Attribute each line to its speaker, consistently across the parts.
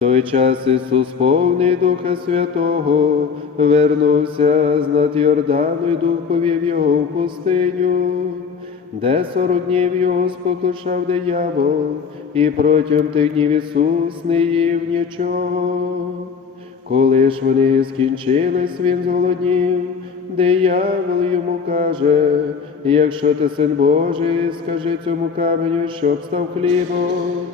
Speaker 1: той час Ісус, повний Духа Святого, вернувся з над Йордану і Дух повів його в пустиню, де сорок днів його спокушав диявол, і протягом тих днів Ісус не їв нічого. Коли ж вони скінчились, він зголоднів, диявол йому каже, якщо ти син Божий, скажи цьому каменю, щоб став хлібом.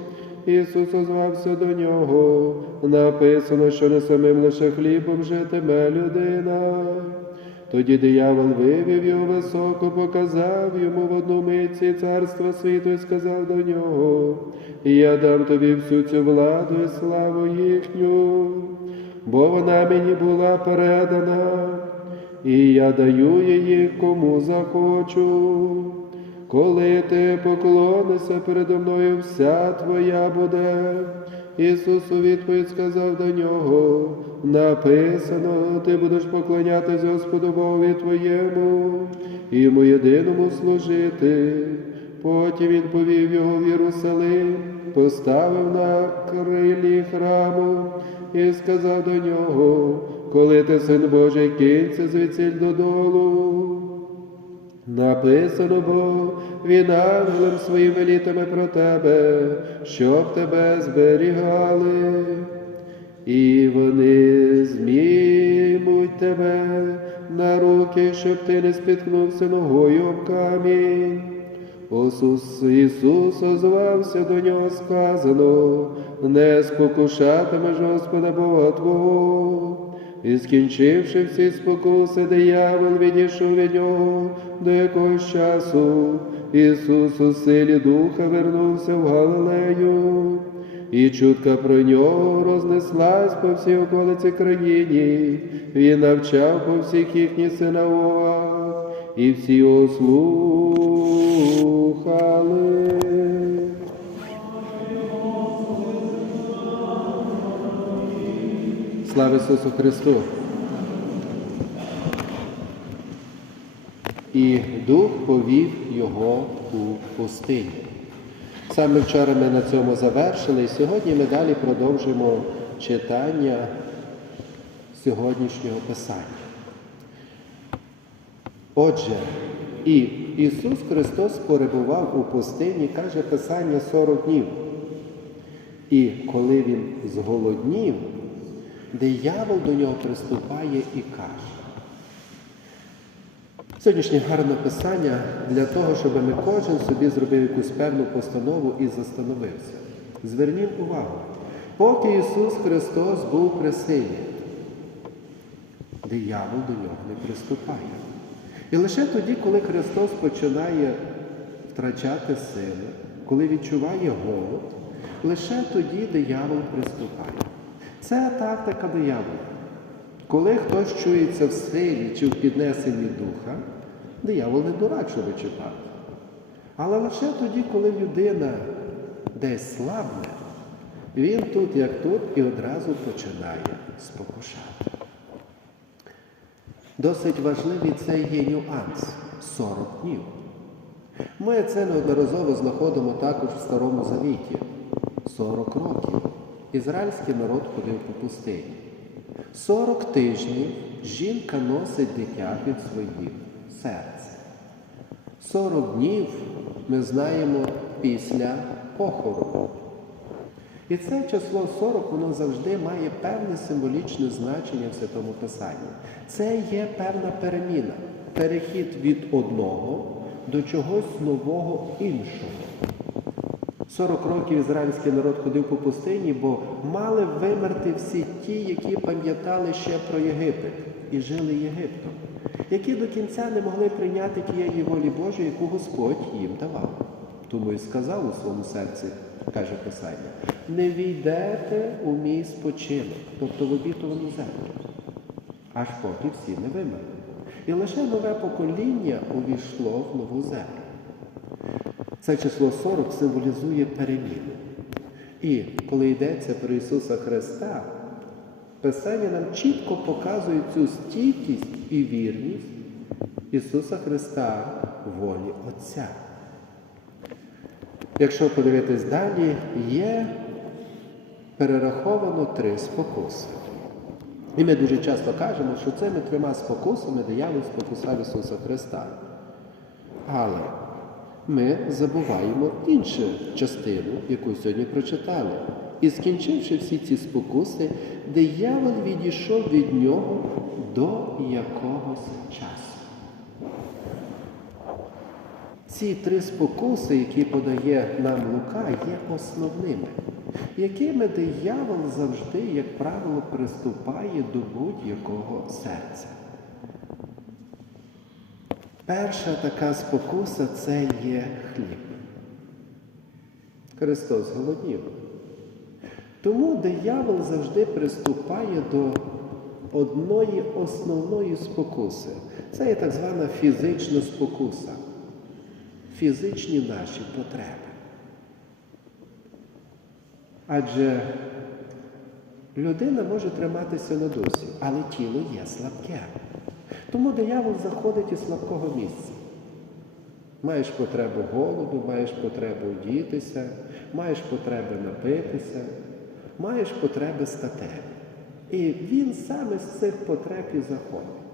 Speaker 1: Ісус озвався до нього, написано, що не самим лише хлібом житиме людина. Тоді диявол вивів його високо, показав йому в одну митці царство світу і сказав до нього, я дам тобі всю цю владу і славу їхню, бо вона мені була передана, і я даю її кому захочу. Коли ти поклонишся передо мною, вся твоя буде. Ісус у відповідь сказав до нього, написано, ти будеш поклонятись Господу Богові твоєму, і йому єдиному служити. Потім він повів його в Єрусалим, поставив на крилі храму і сказав до нього, коли ти син Божий, кинься звідсіль додолу. Написано бо він ангелом своїм велітиме про тебе, щоб тебе зберігали, і вони змімуть тебе на руки, щоб ти не спіткнувся ногою об камінь. Ісус, Ісус озвався до нього сказано, не спокушатимеш Господа Бога Твого. І скінчивши всі спокуси, диявол відійшов від нього до якогось часу. Ісус у силі духа вернувся в Галилею, і чутка про нього рознеслась по всій околиці країні. Він навчав по всіх їхніх синагогах, і всі його слухали. Слава Ісусу Христу! І Дух повів його у пустиню. Саме вчора ми на цьому завершили, і сьогодні ми далі продовжимо читання сьогоднішнього Писання. Отже, і Ісус Христос перебував у пустині, каже Писання 40 днів. І коли Він зголоднів, диявол до нього приступає і каже. Сьогоднішнє гарне писання для того, щоб ми кожен собі зробив якусь певну постанову і застановився. Зверніть увагу, поки Ісус Христос був при силі, диявол до нього не приступає. І лише тоді, коли Христос починає втрачати сили, коли відчуває голод, лише тоді диявол приступає. Це тактика диявола. Коли хтось чується в силі чи в піднесенні духа, диявол не дурак, щоб читати. Але лише тоді, коли людина десь слабне, він тут, як тут, і одразу починає спокушати. Досить важливий це є нюанс 40 днів. Ми це неодноразово знаходимо також в Старому Завіті. 40 років ізраїльський народ ходив по пустині. 40 тижнів жінка носить дитя під своїм серцем. 40 днів ми знаємо після похорону. І це число 40 воно завжди має певне символічне значення в Святому Писанні. Це є певна переміна, перехід від одного до чогось нового іншого. 40 років ізраїльський народ ходив по пустині, бо мали вимерти всі ті, які пам'ятали ще про Єгипет і жили Єгиптом, які до кінця не могли прийняти тієї волі Божої, яку Господь їм давав. Тому і сказав у своєму серці, каже Писання, не війдете у мій спочинок, тобто в обітовану землю, аж поки всі не вимерли. І лише нове покоління увійшло в нову землю. Це число 40 символізує переміну. І коли йдеться про Ісуса Христа, Писання нам чітко показує цю стійкість і вірність Ісуса Христа волі Отця. Якщо подивитись далі, є перераховано три спокуси. І ми дуже часто кажемо, що цими трьома спокусами диявол спокусав Ісуса Христа. Але ми забуваємо іншу частину, яку сьогодні прочитали. І скінчивши всі ці спокуси, диявол відійшов від нього до якогось часу. Ці три спокуси, які подає нам Лука, є основними, якими диявол завжди, як правило, приступає до будь-якого серця. Перша така спокуса це є хліб. Христос голоднів. Тому диявол завжди приступає до одної основної спокуси. Це є так звана фізична спокуса. Фізичні наші потреби. Адже людина може триматися на дусі, але тіло є слабке. Тому диявол заходить із слабкого місця. Маєш потребу голоду, маєш потребу дітися, маєш потреби напитися, маєш потреби статеві. І він саме з цих потреб і заходить.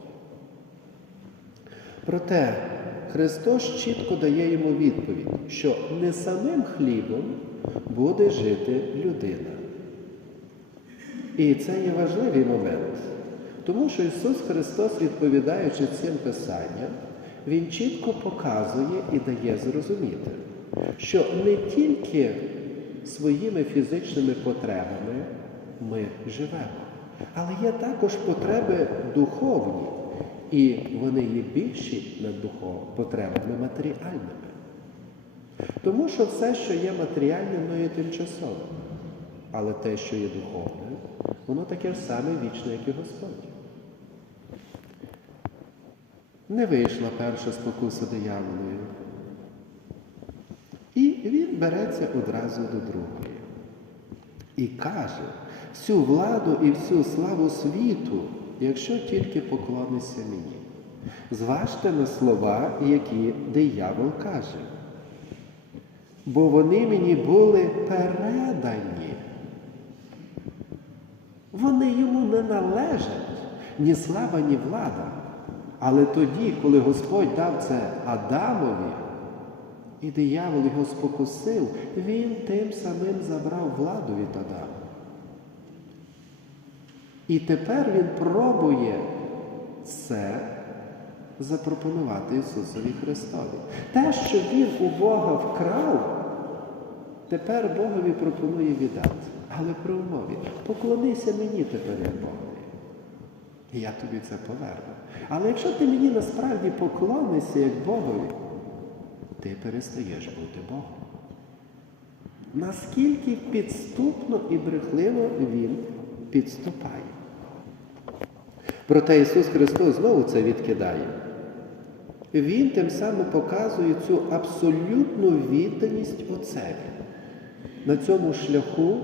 Speaker 1: Проте Христос чітко дає йому відповідь, що не самим хлібом буде жити людина. І це є важливий момент. Тому що Ісус Христос, відповідаючи цим Писанням, Він чітко показує і дає зрозуміти, що не тільки своїми фізичними потребами ми живемо, але є також потреби духовні, і вони є більші над духов, потребами матеріальними. Тому що все, що є матеріальним, воно є тимчасовим. Але те, що є духовне, воно таке ж саме вічне, як і Господь. Не вийшла перша спокуса дияволою. І він береться одразу до другої. І каже, всю владу і всю славу світу, якщо тільки поклонися мені. Зважте на слова, які диявол каже. Бо вони мені були передані. Вони йому не належать ні слава, ні влада. Але тоді, коли Господь дав це Адамові, і диявол його спокусив, він тим самим забрав владу від Адама. І тепер він пробує це запропонувати Ісусові Христові. Те, що Він у Бога вкрав, тепер Богові пропонує віддати. Але при умові, поклонися мені тепер як Богові. І я тобі це поверну. Але якщо ти мені насправді поклонишся як Богові, ти перестаєш бути Богом. Наскільки підступно і брехливо Він підступає. Проте Ісус Христос знову це відкидає. Він тим самим показує цю абсолютну відданість Отцеві на цьому шляху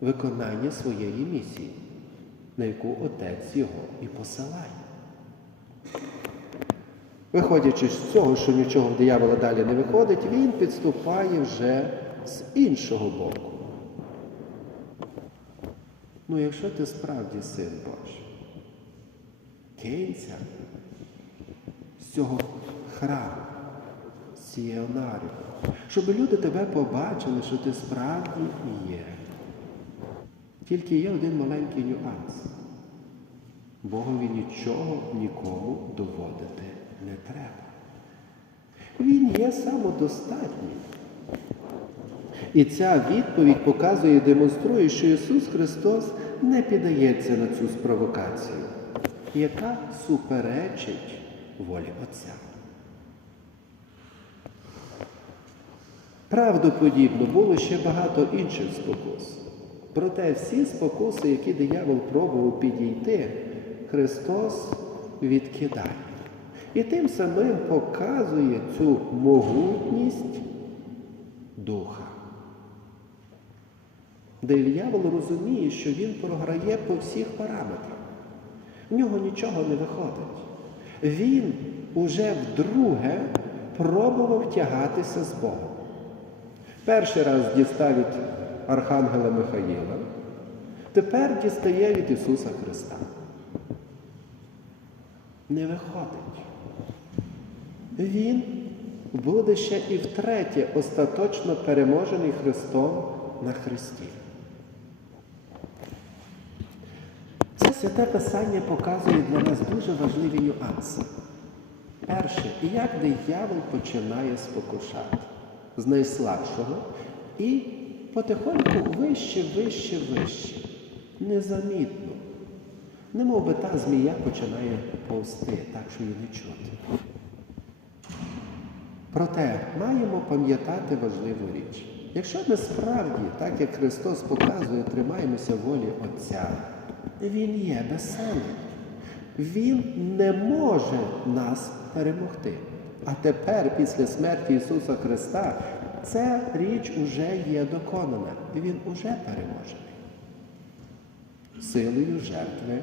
Speaker 1: виконання своєї місії, на яку Отець його і посилає. Виходячи з цього, що нічого в диявола далі не виходить, він підступає вже з іншого боку. Ну, якщо ти справді син Божий, кинься з цього храму, з цієї онарії, щоб люди тебе побачили, що ти справді є. Тільки є один маленький нюанс. Богові нічого нікому доводити не треба. Він є самодостатній. І ця відповідь показує і демонструє, що Ісус Христос не піддається на цю спровокацію, яка суперечить волі Отця. Правдоподібно було ще багато інших спокус. Проте всі спокуси, які диявол пробував підійти, Христос відкидає. І тим самим показує цю могутність Духа. Диявол розуміє, що він програє по всіх параметрах. В нього нічого не виходить. Він уже вдруге пробував тягатися з Богом. Перший раз дістав від Архангела Михаїла, тепер дістає від Ісуса Христа. Не виходить. Він буде ще і втретє остаточно переможений Христом на Христі. Це святе Писання показує для нас дуже важливі нюанси. Перше, як диявол починає спокушати з найслабшого і потихоньку вище, вище, вище, незамітно. Немов би та змія починає повсти, так що її не чути. Проте маємо пам'ятати важливу річ. Якщо ми справді, так як Христос показує, тримаємося волі Отця, Він є безсилий. Він не може нас перемогти. А тепер, після смерті Ісуса Христа, ця річ уже є доконана. і Він уже переможений. Силою жертви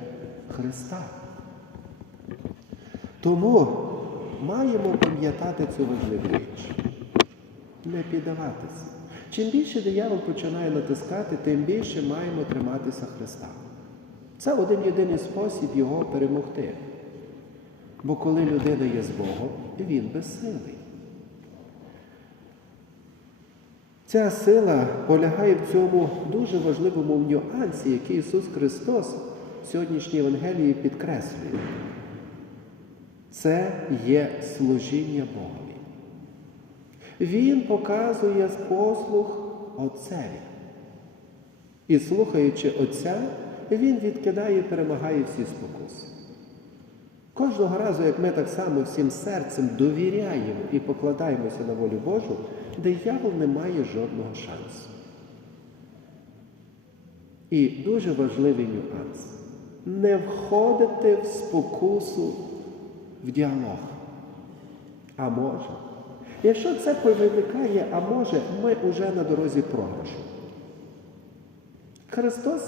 Speaker 1: Христа. Тому маємо пам'ятати цю важливу річ. Не піддаватися. Чим більше диявол починає натискати, тим більше маємо триматися Христа. Це один єдиний спосіб його перемогти. Бо коли людина є з Богом, він безсилий. Ця сила полягає в цьому дуже важливому нюансі, який Ісус Христос в сьогоднішній Євангелії підкреслює. Це є служіння Богові. Він показує послуг Отцеві. І слухаючи Отця, Він відкидає і перемагає всі спокуси. Кожного разу, як ми так само всім серцем довіряємо і покладаємося на волю Божу, диявол не має жодного шансу. І дуже важливий нюанс не входити в спокусу в діалог. А може. Якщо це виникає, а може, ми вже на дорозі програшу. Христос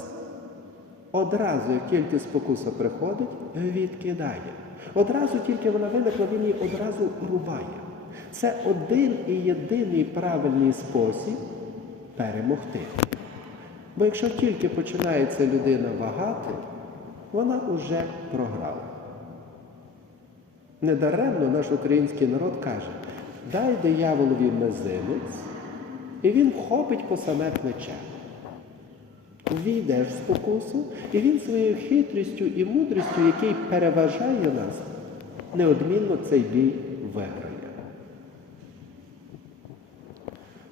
Speaker 1: одразу, як тільки спокуса приходить, відкидає. Одразу тільки вона виникла, він її одразу рубає. Це один і єдиний правильний спосіб перемогти. Бо якщо тільки починається людина вагати, вона вже програла. Недаремно наш український народ каже, дай дияволові мизинець, і він вхопить по саме плече. Війдеш в спокусу, і він своєю хитрістю і мудрістю, який переважає нас, неодмінно цей бій виграє.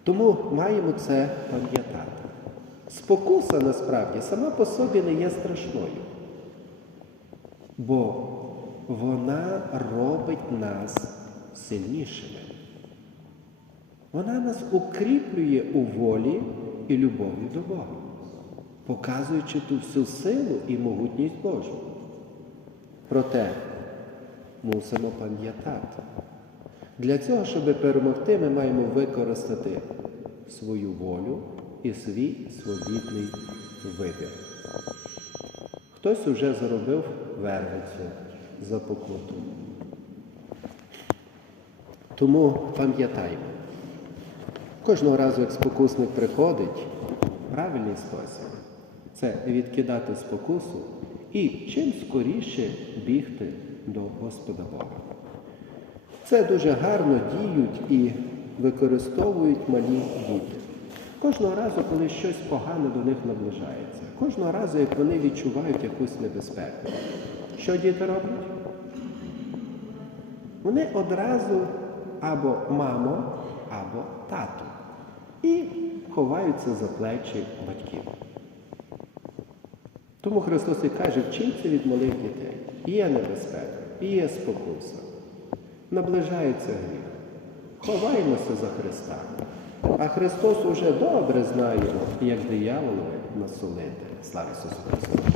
Speaker 1: Тому маємо це пам'ятати. Спокуса насправді сама по собі не є страшною, бо вона робить нас сильнішими. Вона нас укріплює у волі і любові до Бога, показуючи ту всю силу і могутність Божу. Проте мусимо пам'ятати, для цього, щоб перемогти, ми маємо використати свою волю і свій свобідний вибір. Хтось уже заробив вервицю за покуту. Тому пам'ятаймо, кожного разу, як спокусник приходить, правильний спосіб це відкидати спокусу і чим скоріше бігти до Господа Бога. Це дуже гарно діють і використовують малі діти. Кожного разу, коли щось погане до них наближається, кожного разу, як вони відчувають якусь небезпеку. Що діти роблять? Вони одразу або мамо, або тату. І ховаються за плечі батьків. Тому Христос і каже, вчиться від малих дітей. Є небезпека, є спокуса. Наближається гріх. Ховаємося за Христа. А Христос уже добре знає, як дияволові насолити. Слава Ісусу Христу!